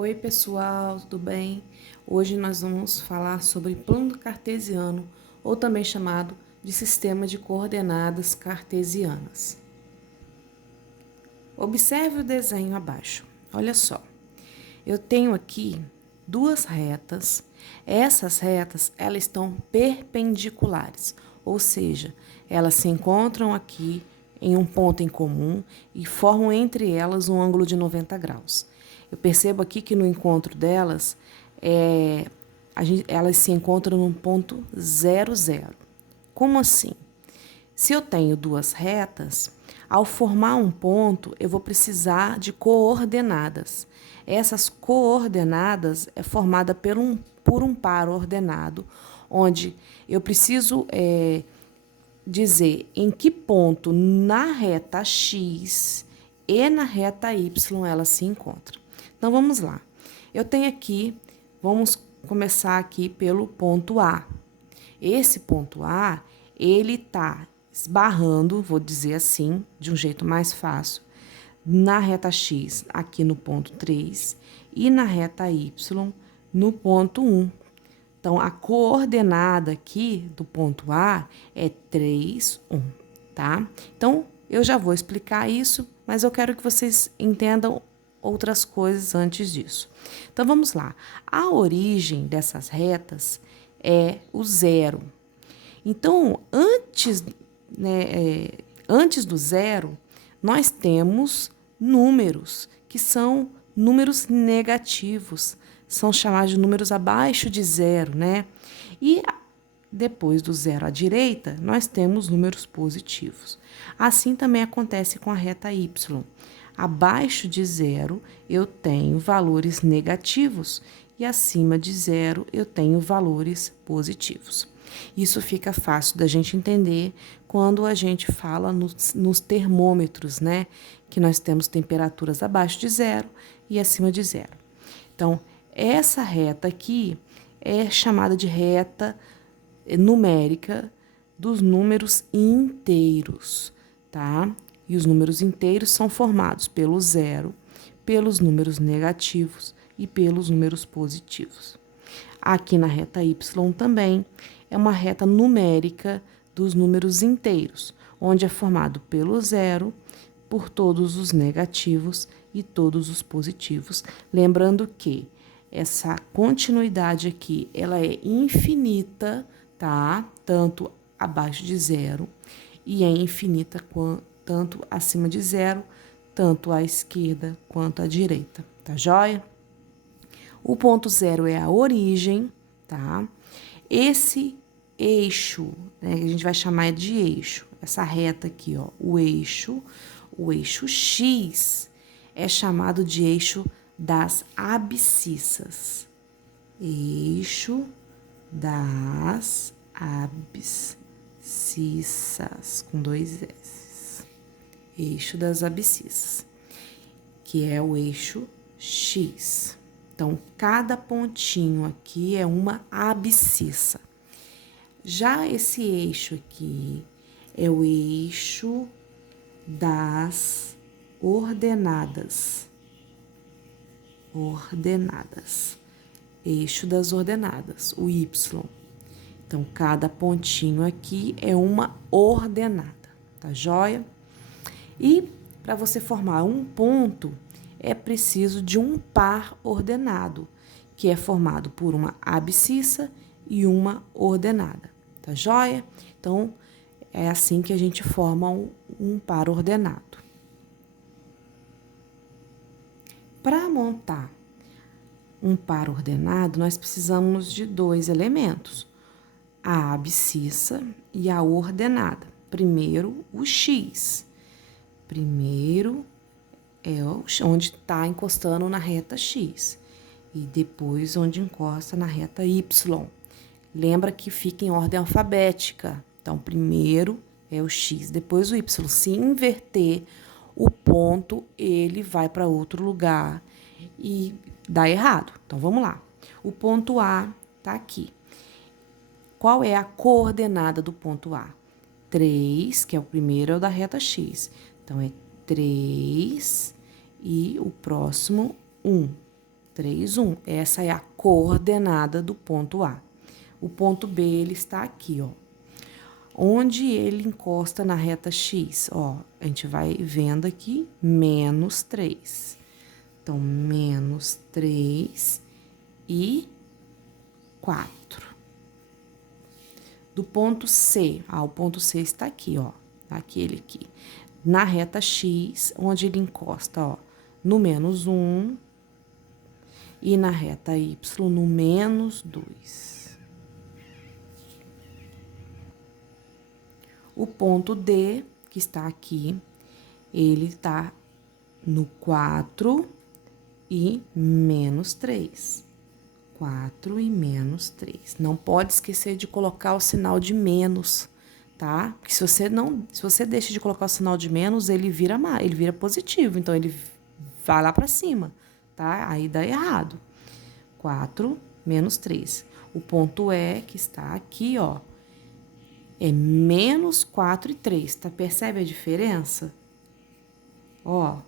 Oi pessoal, tudo bem? Hoje nós vamos falar sobre plano cartesiano, ou também chamado de sistema de coordenadas cartesianas. Observe o desenho abaixo. Olha só, eu tenho aqui duas retas. Essas retas, elas estão perpendiculares, ou seja, elas se encontram aqui em um ponto em comum e formam entre elas um ângulo de 90 graus. Eu percebo aqui que no encontro delas, elas se encontram num ponto 0, 0. Como assim? Se eu tenho duas retas, ao formar um ponto, eu vou precisar de coordenadas. Essas coordenadas é formada por um par ordenado, onde eu preciso dizer em que ponto na reta X e na reta Y ela se encontra. Então, vamos lá. Eu tenho aqui, vamos começar aqui pelo ponto A. Esse ponto A, ele está esbarrando, vou dizer assim, de um jeito mais fácil, na reta X, aqui no ponto 3, e na reta Y, no ponto 1. Então, a coordenada aqui do ponto A é 3, 1, tá? Então, eu já vou explicar isso, mas eu quero que vocês entendam outras coisas antes disso. Então, vamos lá. A origem dessas retas é o 0. Então, antes do 0, nós temos números, que são números negativos, são chamados de números abaixo de 0, né? E depois do 0 à direita, nós temos números positivos. Assim também acontece com a reta Y. Abaixo de 0, eu tenho valores negativos e acima de 0, eu tenho valores positivos. Isso fica fácil da gente entender quando a gente fala nos termômetros, né? Que nós temos temperaturas abaixo de 0 e acima de 0. Então, essa reta aqui é chamada de reta numérica dos números inteiros, tá? E os números inteiros são formados pelo 0, pelos números negativos e pelos números positivos. Aqui na reta Y também é uma reta numérica dos números inteiros, onde é formado pelo 0, por todos os negativos e todos os positivos. Lembrando que essa continuidade aqui, ela é infinita, tá? Tanto abaixo de 0 e é infinita tanto acima de 0, tanto à esquerda quanto à direita, tá joia? O ponto 0 é a origem, tá? Esse eixo, né, que a gente vai chamar de eixo, essa reta aqui, ó, o eixo X é chamado de eixo das abscissas. Eixo das abscissas, com 2 S. Eixo das abscissas, que é o eixo X. Então, cada pontinho aqui é uma abscissa. Já esse eixo aqui é o eixo das ordenadas. Eixo das ordenadas, o Y. Então, cada pontinho aqui é uma ordenada, tá joia? E para você formar um ponto, é preciso de um par ordenado, que é formado por uma abscissa e uma ordenada, tá joia? Então, é assim que a gente forma um par ordenado. Para montar um par ordenado, nós precisamos de 2 elementos, a abscissa e a ordenada. Primeiro, o X. Primeiro é onde está encostando na reta X e depois onde encosta na reta Y. Lembra que fica em ordem alfabética. Então, primeiro é o X, depois o Y. Se inverter o ponto, ele vai para outro lugar e dá errado. Então, vamos lá. O ponto A está aqui. Qual é a coordenada do ponto A? 3, que é o primeiro, é o da reta X. Então, é 3 e o próximo 1. 3, 1. Essa é a coordenada do ponto A. O ponto B, ele está aqui, ó. Onde ele encosta na reta X, ó, a gente vai vendo aqui, menos 3. Então, menos 3 e 4. Do ponto C, o ponto C está aqui, ó, aquele aqui. Na reta X, onde ele encosta, ó, no menos 1 e na reta Y no menos 2. O ponto D, que está aqui, ele está no 4 e menos 3. 4 e menos 3. Não pode esquecer de colocar o sinal de menos, tá? Porque se você deixa de colocar o sinal de menos, ele vira positivo, então ele vai lá para cima, tá? Aí dá errado. 4 menos 3. O ponto E, que está aqui, ó, é menos 4 e 3, tá? Percebe a diferença? Ó,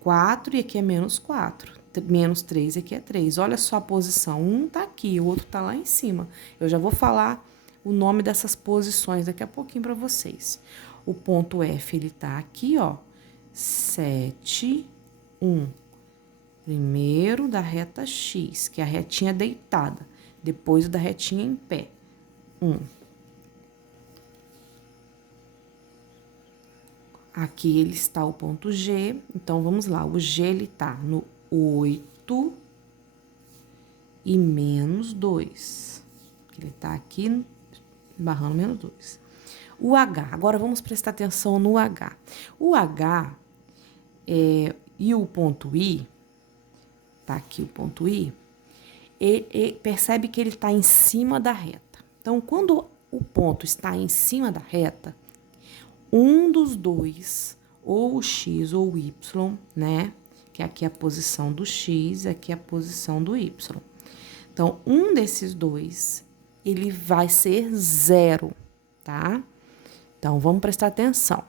4 e aqui é menos 4. Menos 3 aqui é 3. Olha só a posição. Um tá aqui, o outro tá lá em cima. Eu já vou falar o nome dessas posições daqui a pouquinho para vocês. O ponto F, ele tá aqui, ó. 7, 1. Primeiro da reta X, que é a retinha deitada. Depois da retinha em pé. 1. Aqui ele está o ponto G. Então, vamos lá. O G, ele tá no 8 e menos 2. Ele tá aqui barrando menos 2. O H, agora vamos prestar atenção no H. O H e o ponto I, tá aqui o ponto I, e percebe que ele está em cima da reta. Então, quando o ponto está em cima da reta, um dos dois, ou o X ou o Y, né? Que aqui é a posição do X, aqui é a posição do Y. Então, um desses dois, ele vai ser 0, tá? Então, vamos prestar atenção.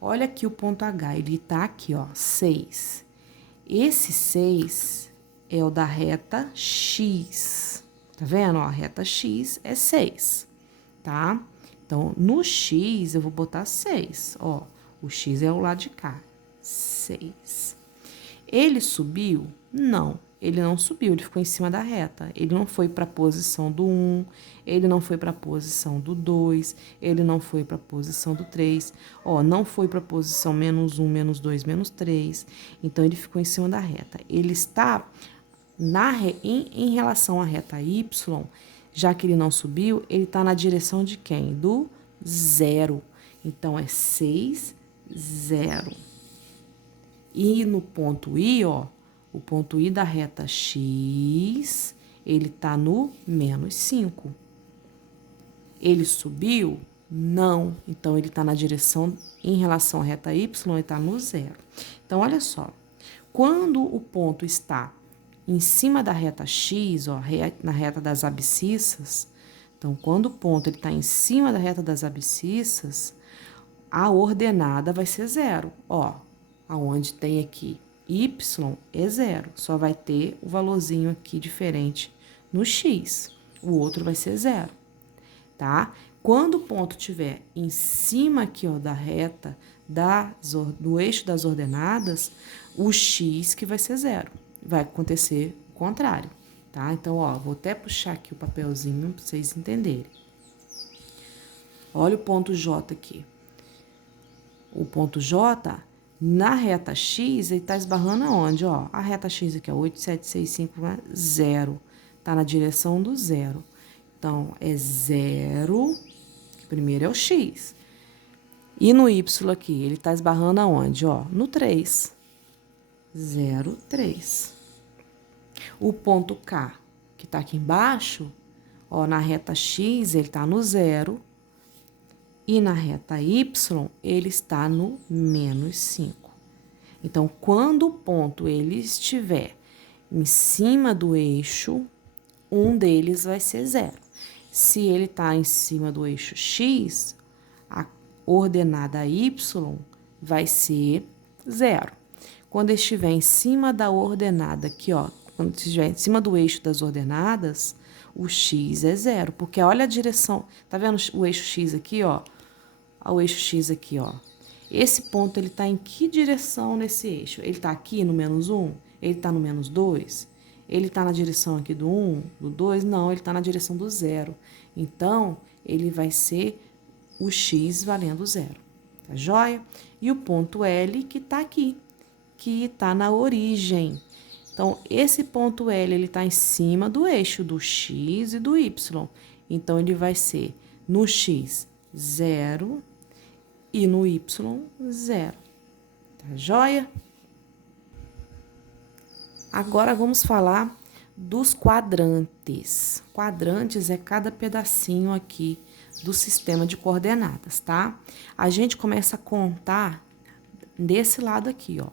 Olha aqui o ponto H, ele tá aqui, ó, 6. Esse 6 é o da reta X. Tá vendo? Ó, a reta X é 6, tá? Então, no X, eu vou botar 6, ó. O X é o lado de cá, 6. Ele subiu? Não, ele não subiu, ele ficou em cima da reta. Ele não foi para a posição do 1, ele não foi para a posição do 2, ele não foi para a posição do 3, ó, não foi para a posição menos 1, menos 2, menos 3. Então, ele ficou em cima da reta. Ele está em relação à reta Y, já que ele não subiu, ele está na direção de quem? Do 0. Então, é 6, 0. E no ponto I, ó, o ponto I da reta X, ele tá no menos 5. Ele subiu? Não. Então, ele tá na direção, em relação à reta Y, ele tá no 0. Então, olha só. Quando o ponto está em cima da reta X, ó, na reta das abscissas, então, quando o ponto está em cima da reta das abscissas, a ordenada vai ser 0, ó. Aonde tem aqui y é 0, só vai ter o valorzinho aqui diferente no x, o outro vai ser 0, tá? Quando o ponto estiver em cima aqui, ó, da reta do eixo das ordenadas, o x que vai ser 0, vai acontecer o contrário, tá? Então, ó, vou até puxar aqui o papelzinho para vocês entenderem. Olha o ponto J aqui. O ponto J, na reta X, ele está esbarrando aonde? Ó, a reta X aqui é 8, 7, 6, 5, 0. Está na direção do 0. Então, é 0, que primeiro é o X. E no Y aqui, ele está esbarrando aonde? Ó, no 3. 0, 3. O ponto K, que está aqui embaixo, ó, na reta X, ele está no 0. E na reta Y, ele está no menos 5. Então, quando o ponto ele estiver em cima do eixo, um deles vai ser 0. Se ele está em cima do eixo X, a ordenada Y vai ser 0. quando estiver em cima da ordenada aqui, ó, quando estiver em cima do eixo das ordenadas, o x é 0, porque olha a direção, tá vendo o eixo x aqui, ó? Olha o eixo x aqui, ó. Esse ponto, ele tá em que direção nesse eixo? Ele tá aqui no -1? Ele tá no -2? Ele tá na direção aqui do 1, do 2? Não, ele tá na direção do 0. Então, ele vai ser o x valendo 0. Tá joia? E o ponto L que tá aqui, que tá na origem. Então, esse ponto L, ele tá em cima do eixo do x e do y. Então, ele vai ser no x 0 e no y 0. Tá joia? Agora vamos falar dos quadrantes. Quadrantes é cada pedacinho aqui do sistema de coordenadas, tá? A gente começa a contar desse lado aqui, ó.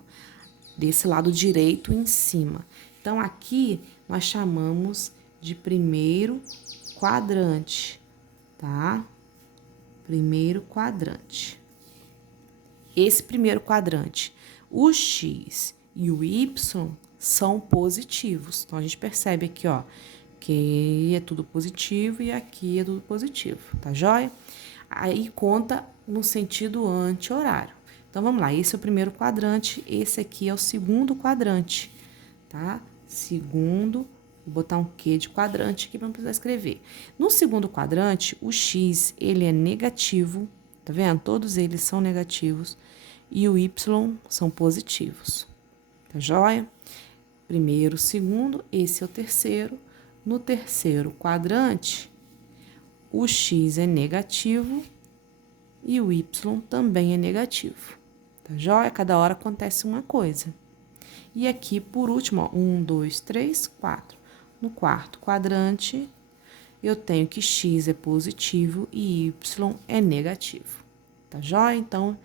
Desse lado direito em cima. Então, aqui nós chamamos de primeiro quadrante, tá? Primeiro quadrante. Esse primeiro quadrante, o x e o y são positivos. Então, a gente percebe aqui, ó, que é tudo positivo e aqui é tudo positivo, tá joia? Aí, conta no sentido anti-horário. Então, vamos lá, esse é o primeiro quadrante, esse aqui é o segundo quadrante, tá? Segundo, vou botar um Q de quadrante aqui para não precisar escrever. No segundo quadrante, o x, ele é negativo, tá vendo? Todos eles são negativos e o y são positivos, tá joia? Primeiro, segundo, esse é o terceiro. No terceiro quadrante, o x é negativo e o y também é negativo, tá joia? Cada hora acontece uma coisa. E aqui, por último, ó, 1, 2, 3, 4. No quarto quadrante, eu tenho que x é positivo e y é negativo, tá joia? Então,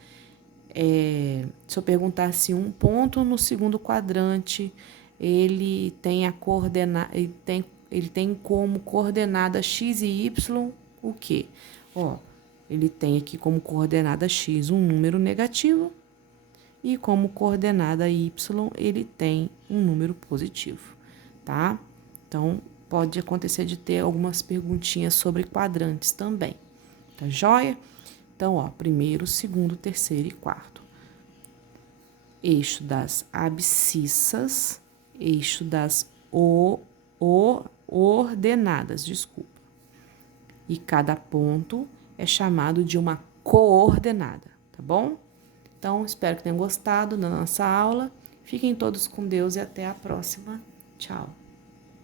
se eu perguntar se um ponto no segundo quadrante, ele tem ele tem como coordenada x e y o quê? Ó, ele tem aqui como coordenada x um número negativo e como coordenada y ele tem um número positivo, tá? Então, pode acontecer de ter algumas perguntinhas sobre quadrantes também, tá joia? Então, ó, primeiro, segundo, terceiro e quarto. Eixo das abscissas, eixo das ordenadas, desculpa. E cada ponto é chamado de uma coordenada, tá bom? Então, espero que tenham gostado da nossa aula. Fiquem todos com Deus e até a próxima. Tchau.